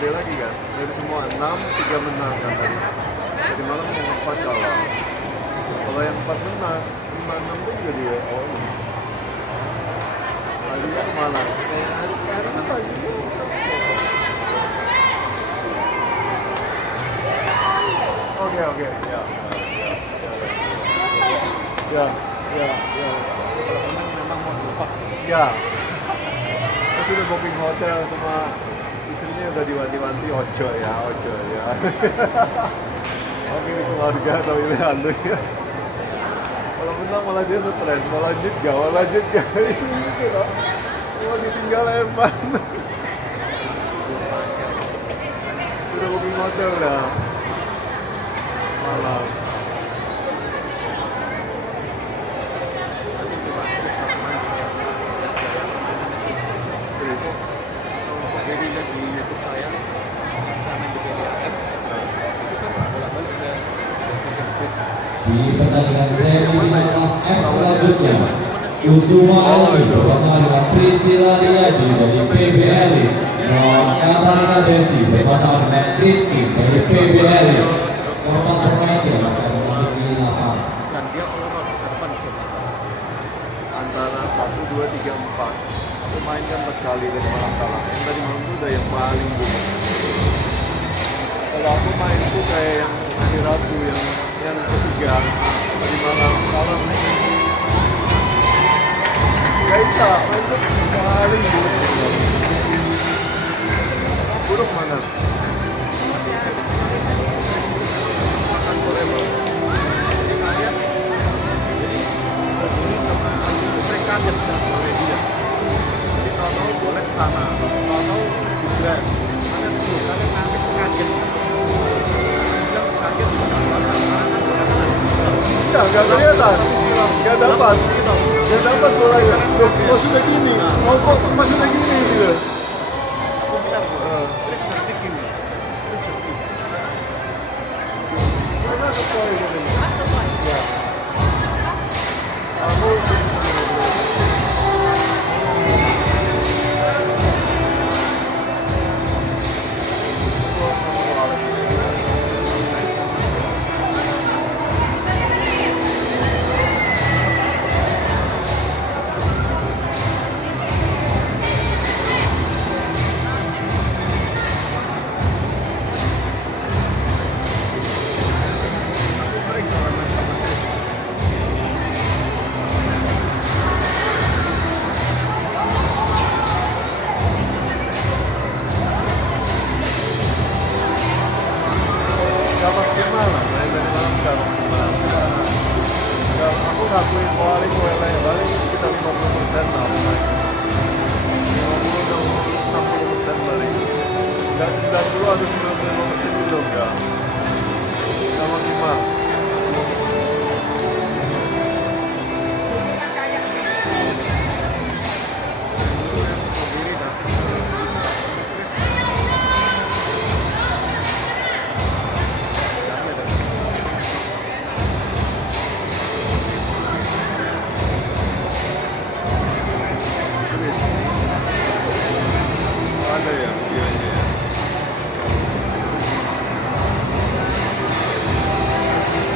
kali lagi kan. Dari semua 6, 3 menang kan tadi. Tadi malam yang 4 kalah. Kalau yang 4 menang, 5, 6 pun juga dia lagi malah kayak hari kan lagi. Oke. Ya. Kalau memang mau dilepas. Ya. Saya sudah booking hotel sama istrinya udah diwanti-wanti ojo ya. Oke ini keluarga atau ini hantu ya. Kalau menang malah dia stres, mau lanjut gak ini gitu. Mau ditinggal Herman. Udah booking hotel udah. Malam. Jadi lihat di YouTube saya sama di BDAM itu kan bolak-balik ke Di pertandingan semifinal kelas F selanjutnya, Kusuma Elmi bersama dengan Priscilla Riyadi dari PBRI melawan Katarina Desi bersama dengan Kristi dari PBRI. Korban pemain yang akan memasuki lapangan. dan dia overall masa depan siapa? Antara 1, 2, 3, 4. Aku mainkan 4 kali dari malam kalah. Yang tadi malam itu udah yang paling buruk. Kalau aku main itu kayak yang hari Rabu yang ketiga tadi malam kalah. Gak bisa, main itu paling buruk. Buruk mana? Makan boleh bang. Jadi kalian ini sama saya kaget sama media. Jadi kalau boleh ke sana, kalau juga kalian nangis kaget. Yang kaget Enggak kelihatan. Enggak dapat. Enggak dapat bolanya. Kok sudah gini? Kok sudah gini gitu. aku bilang, terus terbikin. Mana ada poin ini? Ya. Kamu Sering kalau main sama Chris. nggak maksimal lah. Main dari malam nggak maksimal. Nggak, aku ngakuin paling paling sekitar 50% lah. 50-60% paling. Nggak 90 atau 95% itu enggak. Nggak maksimal. Sendiri datang Chris. Damai dan Ada ya videonya ya.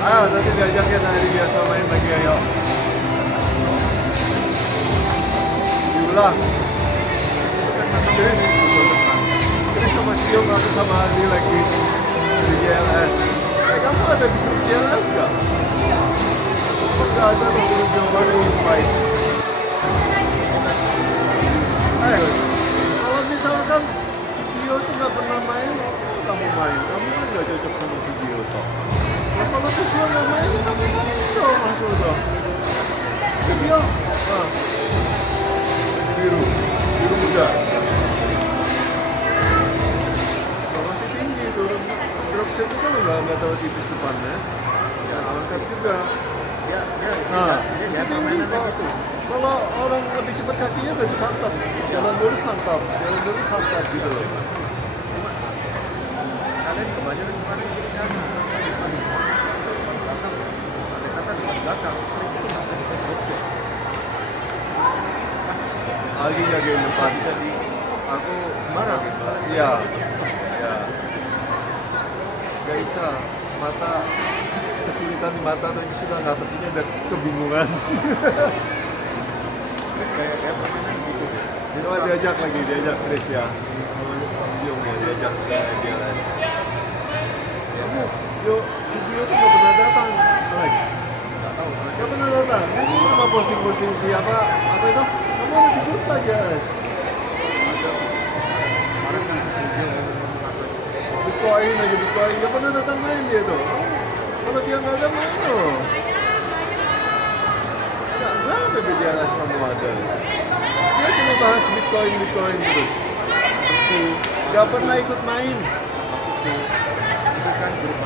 Ayo nanti diajakin hari biasa main lagi ayo. Diulang. Chris sama Siung aku sama Adi lagi di JLS. Kamu ada di grup JLS gak? Aku gak ada di grup yang mana invite. Ayo, kalau misalkan video itu nggak pernah main, kamu main, kamu kan nggak cocok sama video toh. Nah, kalau video nggak main, kamu main dong, masuk dong. Video, biru muda. Kalau masih tinggi turun, dropship itu nggak terlalu tipis depannya. Ya angkat juga. dia Nah, dia permainannya kalau- gitu. Kalau orang lebih cepat kakinya udah disantap, jalan dulu santap gitu loh. Cuma kalian kebanyakan kemarin kiri kanan. Belakang, ada kata di belakang. Chris itu nggak bisa dropshot. Pas Lagi jagain depan. bisa di Aku Sembarang. Iya. biasa mata kesulitan mata tadi sudah ngatasinya dan kebingungan. Terus kayak permainan gitu. Coba diajak Chris ya. Yung ya diajak ke JLS. Kamu, yuk video tuh nggak pernah datang lagi. Nggak tahu. Nggak pernah datang. Ini cuma posting siapa apa itu? Kamu ada di grup aja. Ada kemarin kan sesudah Bitcoin nggak pernah datang main dia tuh. Kalau dia nggak ada main loh. Nggak ada BJLS kamu ada. Dia cuma bahas Bitcoin terus. Nggak pernah ikut main. maksudku itu kan grup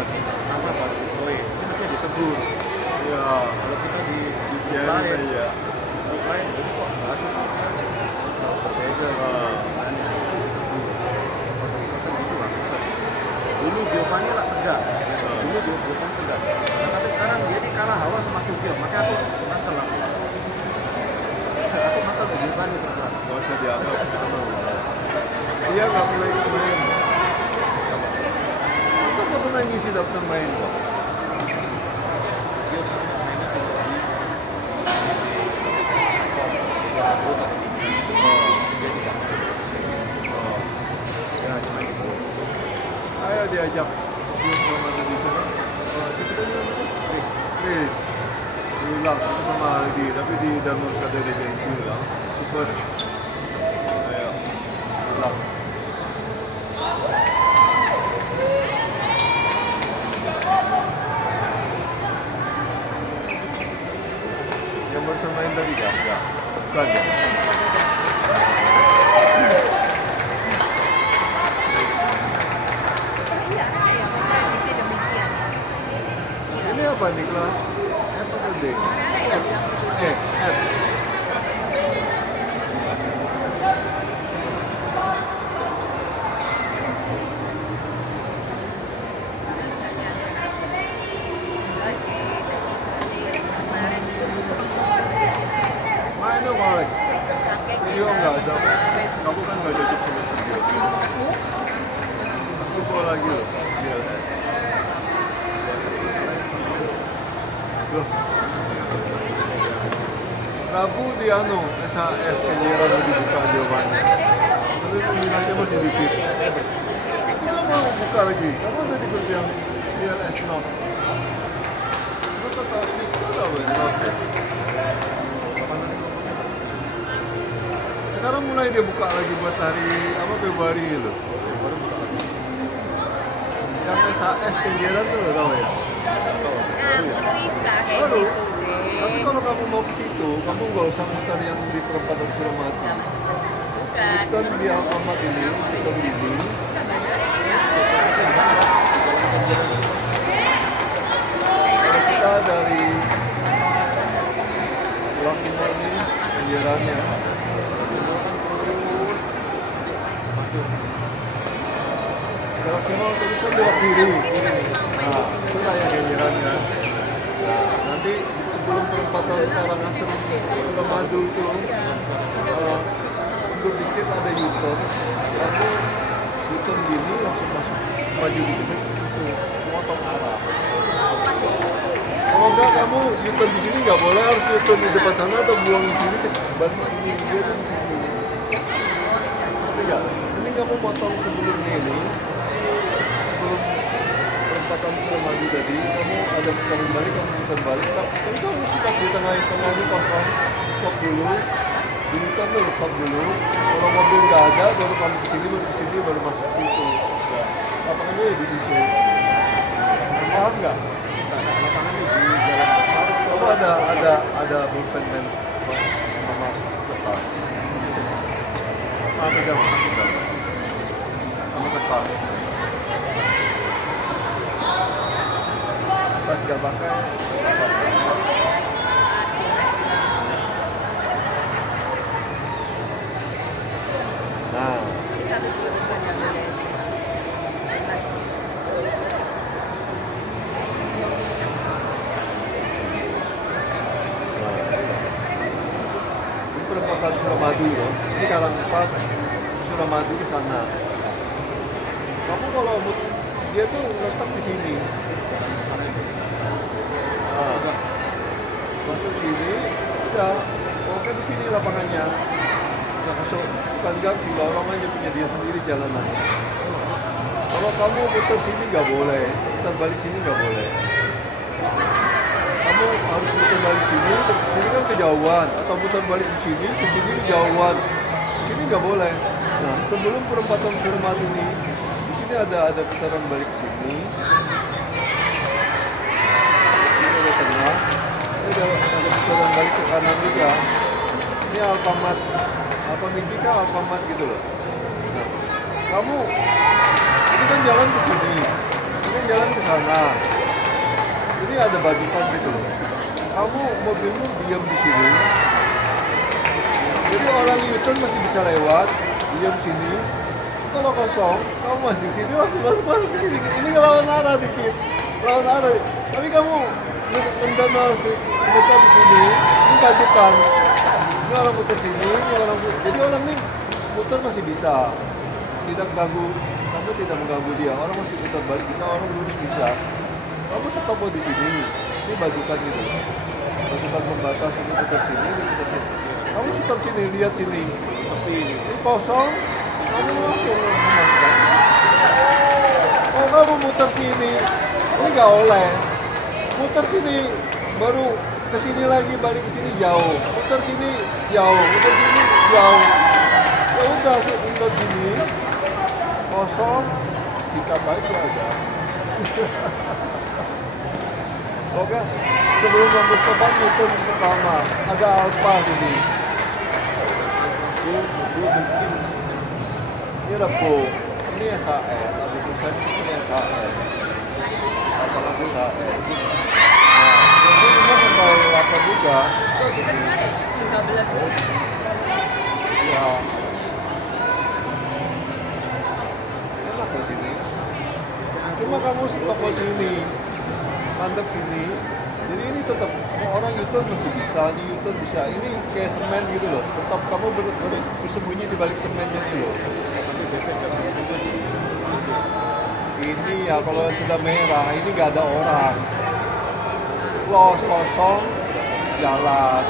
nama bahas Bitcoin ini masih ditegur. Ya, Kalau kita di grup ya lain, ya. grup lain ini kok bahas sesuatu kan jauh berbeda. Kosan itu lah. Dulu Giovanni lah tegak. Dulu Giovanni tegak. Nah, tapi sekarang dia ini kalah hawa sama Sugio. Makanya aku mantel lah. Aku mantel ke Giovanni terus terang. Nggak usah dianggap. Dia nggak pernah ikut main. Kita nggak pernah ngisi daftar main kok. Dia sekarang mainnya di Ya cuma itu. Ayo diajak. Dia selama ada di sana. Siapa tadi namanya? Chris. Diulang aku sama Aldi, tapi di Danau Kata Regensi ulang. Super. Ayo. Ulang. Yang barusan main tadi kan? Enggak. Bukan ya? Iya, saya memprediksi demikian. Ini apa nih kelas? F atau D? Saya bilang begitu. F. Main dong Alex. Video nggak ada. Kamu kan nggak cocok sama video. Aku mau lagi loh. Iya. Loh. Rabu di anu SAS Kenjeran mau dibuka jawabannya. Tapi peminatnya masih dikit. Aku nggak mau buka lagi. Kamu ada di grup yang PLS Not. Kamu tetap di sekolah weh Not. Sekarang mulai dia buka lagi buat hari apa Februari loh. Yang SAS Kenjeran tuh lo tau ya? Nah, butuh Isa kayak Baru. gitu, Jay. Tapi kalau kamu mau ke situ, kamu nggak usah muter yang di perempatan Suramadu. Nggak masuk. Bukan. Bukan di Alfamart ini, bukan gini. Sebenarnya Isa. Kalau kita dari Pulau Simol ini, Kenjerannya semua kan terus masuk. Pulau Simol terus kan belok kiri. Ini masih mau main Nah, di itu sini. kayak Kenjerannya. Nah, nanti sebelum perempatan Karangasem Suramadu itu, mundur dikit ada U-turn, kamu U-turn gini langsung masuk maju dikit ke situ, potong arah. Kalau enggak kamu U-turn di sini nggak boleh, harus U-turn di depan sana atau buang di sini ke balik sini dia tuh di sini. Ngerti nggak? Ini kamu potong sebelumnya ini, sebelum perempatan Suramadu tadi, kamu ada putaran balik, kamu putar balik, tapi kamu sikat di tengah ini kosong, stop dulu, dimutar dulu, stop dulu. Kalau mobil nggak ada, baru kamu kesini, baru masuk situ. Ya, lapangannya ya di situ. Paham nggak? lapangannya di jalan besar. Kamu ada bullpen man sama kertas. Pegang. Sama kertas. Pas nggak pakai. Nah, Tapi 1, 2, 3 jangan guys. ini perempatan Suramadu loh. Ini Karang 4, Suramadu ke sana. Kamu kalau dia tuh letak di sini. Nah, masuk sini, udah, oke di sini lapangannya. Udah masuk, bukan gang sih, lorong aja punya dia sendiri jalanan. Kalau kamu putar sini nggak boleh, putar balik sini nggak boleh. Kamu harus putar balik sini, terus sini kan kejauhan, atau putar balik di sini, ke sini kejauhan. Sini nggak boleh. Nah, sebelum perempatan Suramadu ini, di sini ada putaran balik sini. Ini ada tengah. Ini ada putaran balik ke kanan juga. Ini Alfamart, Midika Alfamart gitu loh. Nah, kamu ini kan jalan ke sini, ini kan jalan ke sana. Ini ada bagikan gitu loh. Kamu mobilmu diam di sini. Jadi orang U-turn masih bisa lewat, diam sini. Kalau kosong, kamu maju sini langsung masuk ke sini. Ini lawan arah dikit, lawan arah. Tapi kamu mendono sebentar di sini. Ini bagikan. Ini orang putar sini, ini orang putar. Jadi orang ini putar masih bisa, tidak ganggu. Kamu tidak mengganggu dia. Orang masih putar balik bisa, orang lurus bisa. Kamu stop di sini. Ini bagikan gitu. Bagikan pembatas ini putar sini, ini putar sini. Kamu stop sini, lihat sini. Sepi. Ini kosong. Kamu langsung masukkan. Kalau kamu muter sini, ini nggak oleh. Muter sini, baru ke sini lagi, balik ke sini jauh. Muter sini jauh, muter sini jauh. Ya udah, muter sini kosong, sikat aja ada. Oke, sebelum ngambil stopan muter pertama ada Alfa ini. Ini Repo, ini SAS, ada tulisan di sini SAS. Apalagi SAS. Nah, ini 5 sampai 8 juga. 13 menit. Ya. Enak di sini. Cuma kamu stop di sini, mandek sini. Jadi ini tetap orang U-turn masih bisa, ini U-turn bisa. Ini kayak semen gitu loh. Stop kamu bersembunyi di balik semennya nih loh. Ini ya kalau sudah merah, ini nggak ada orang. Los kosong, jalan.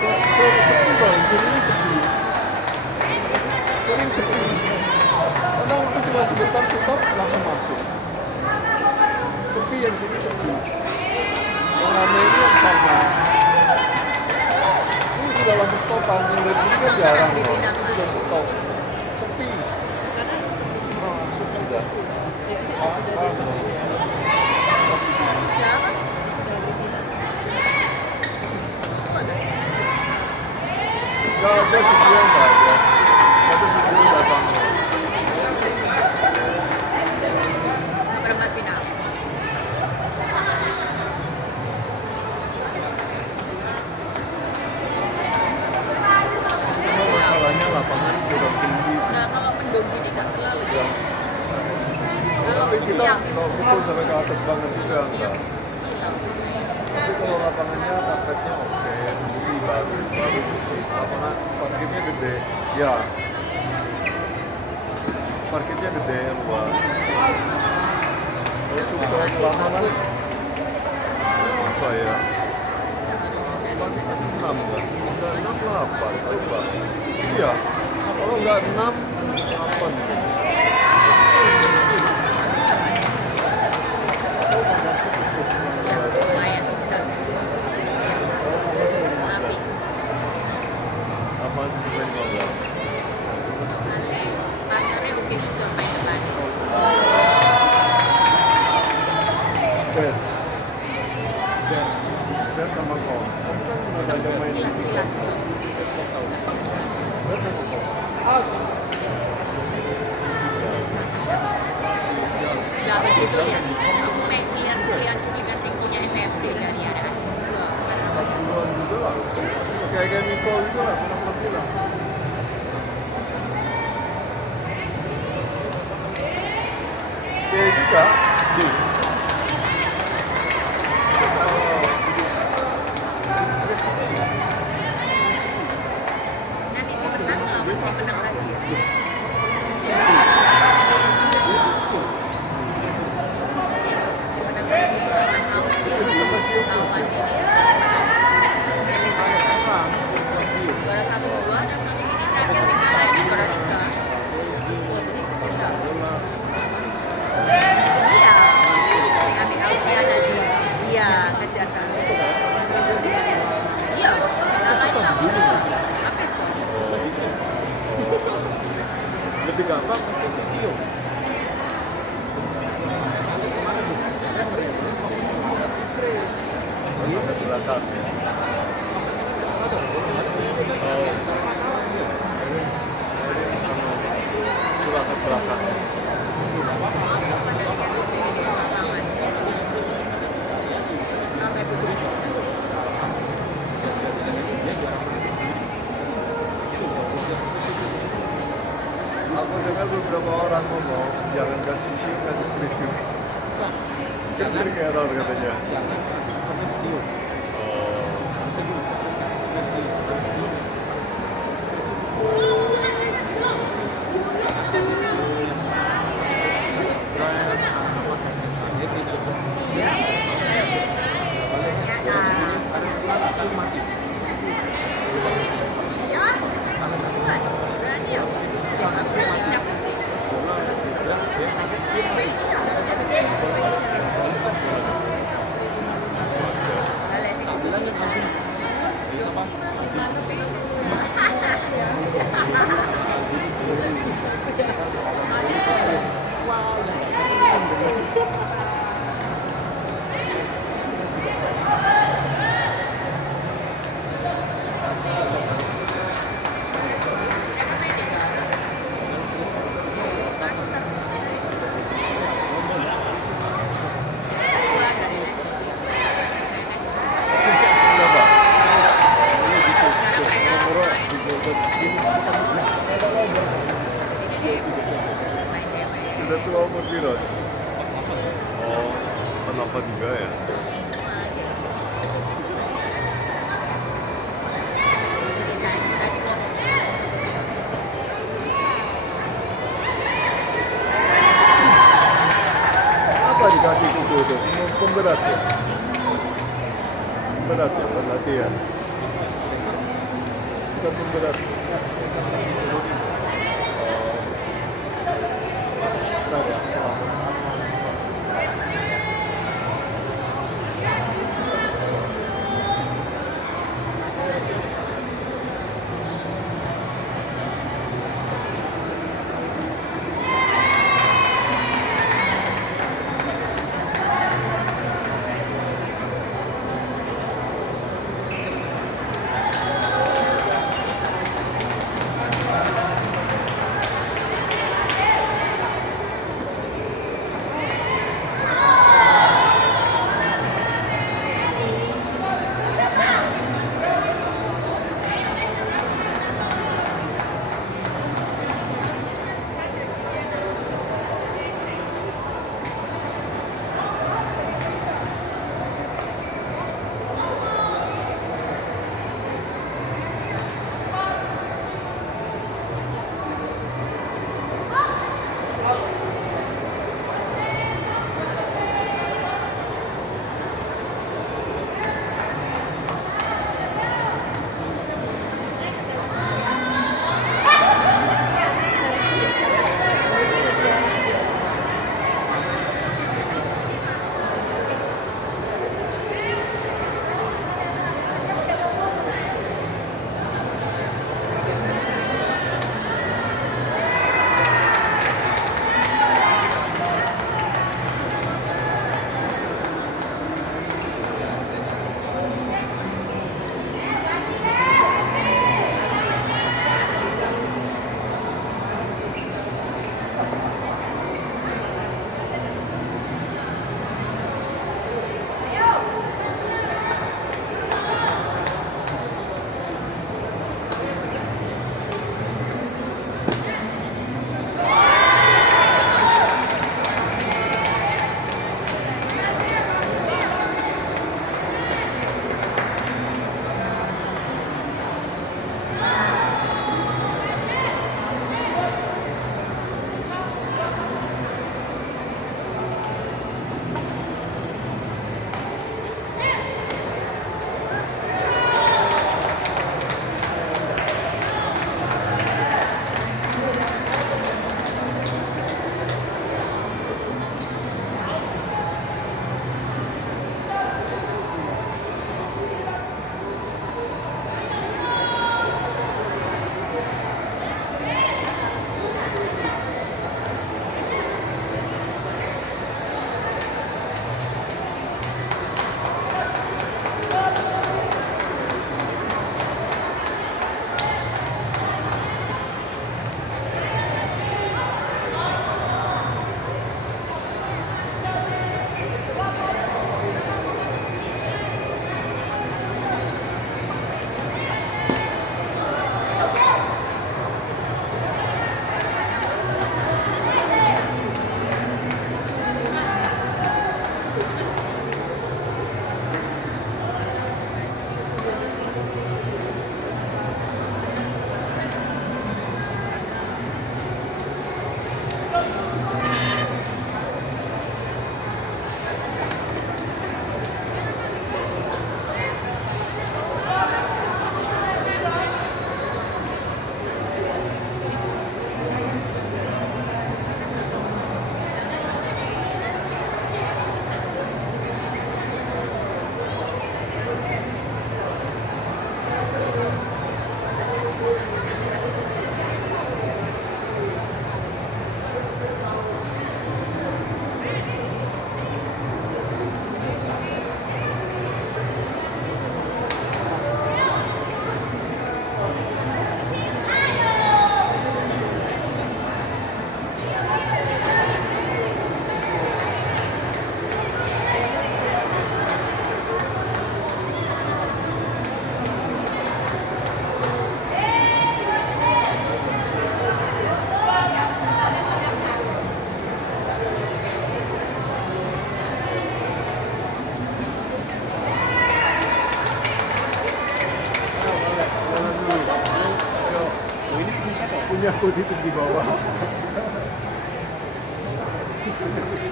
Sepi loh, di sini sepi. Sering sepi. Kadang aku cuma sebentar stop, langsung masuk. Sepi yang sini sepi. Yang ramai ini yang sana. Ini sudah lampu stopan, yang dari sini kan jarang loh. Sudah stop. Sepi. Karena sepi. Masuk sudah. Sudah dipindah. Mana? Gak ada sebelum nggak ada. Ada sebelum datang. Perempat final. Masalahnya lapangan kurang tinggi. Nah, kalau mendung gini kan terlalu jauh. Kalau Tapi kita siang, kalau pukul sampai ke atas banget juga enggak. siang. Tapi kalau lapangannya karpetnya oke, bersih baru bersih. Lapangan parkirnya gede, ya. Parkirnya gede luas. Kalau suka lapangan apa ya? 6 enggak? Enggak 6 8 apa? Iya. Kalau enggak 6 8 gitu. Lumayan. Api. Apaan sih kita 15? Partnernya oke juga main depan. Ben. Ben sama kau. Kamu kan pernah ajak main di Kilas-kilas. Ben sama kau. Ya begitu ya. Aku main lihat cuplikan singkunya FFP dari ada. 40-an juga lah. Kayak Miko itu lah, pernah bilang. Dia juga. Nanti saya menang, lawan saya menang lagi. belakang ya. Oh. Ini pulang ke belakang. Sampai pucuk. Aku dengar beberapa orang ngomong jangan kasih view, kasih preview. Kan sering error katanya. Kenapa? Sudah tua umur piro? Oh, kenapa juga ya? Apa di kaki kuku itu? Pemberat ya? Pemberat ya, buat latihan. Bukan pemberat. Berat ya? aku titip di bawah.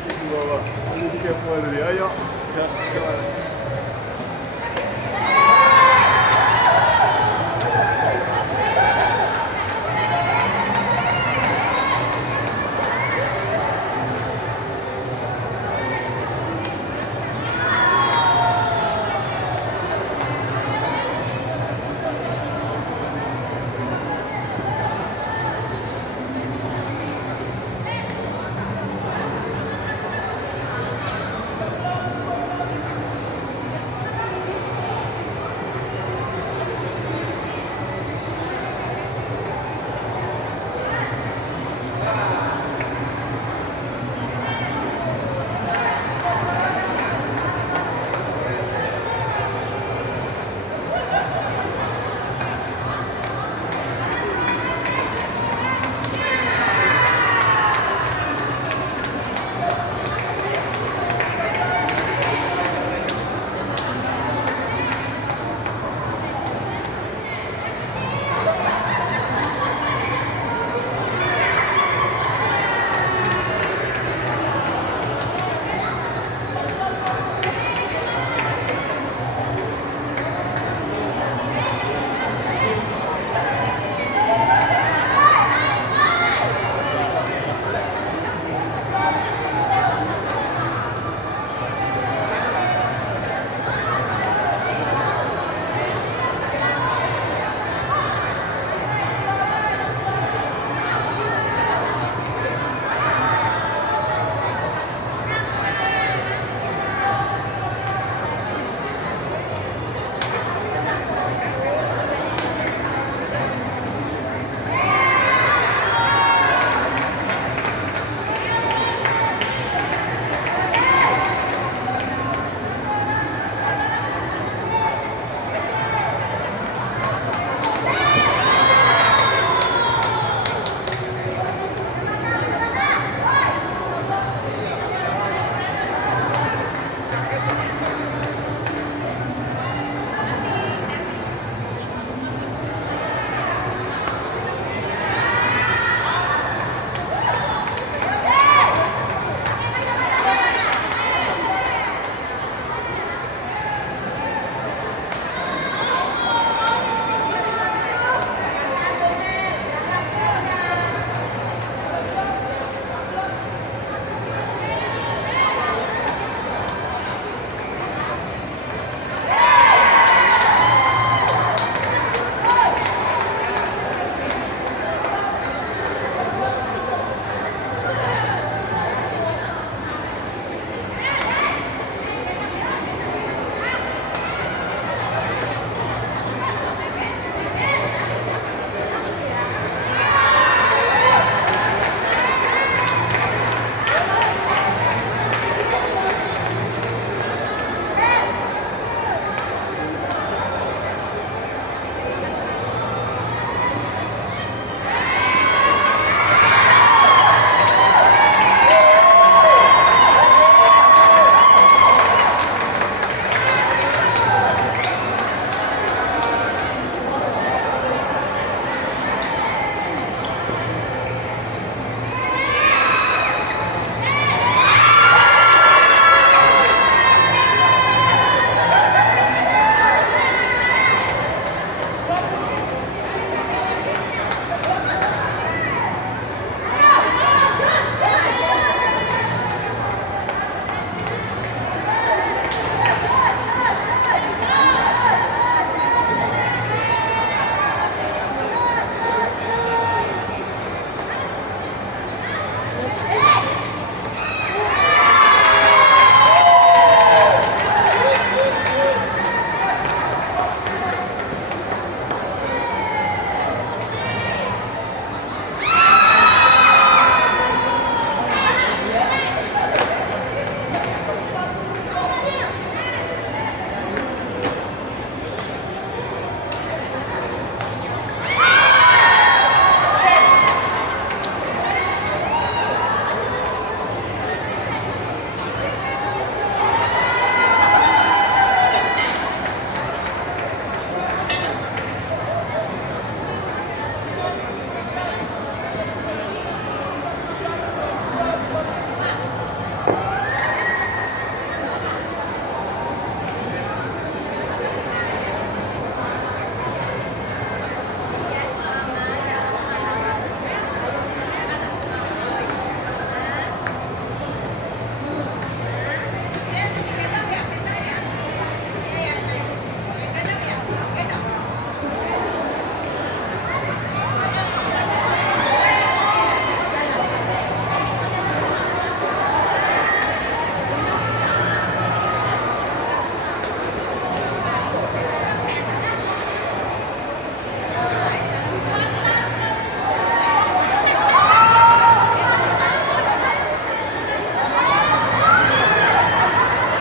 Di bawah. Ini di kepo tadi. Ayo. Ya, gimana?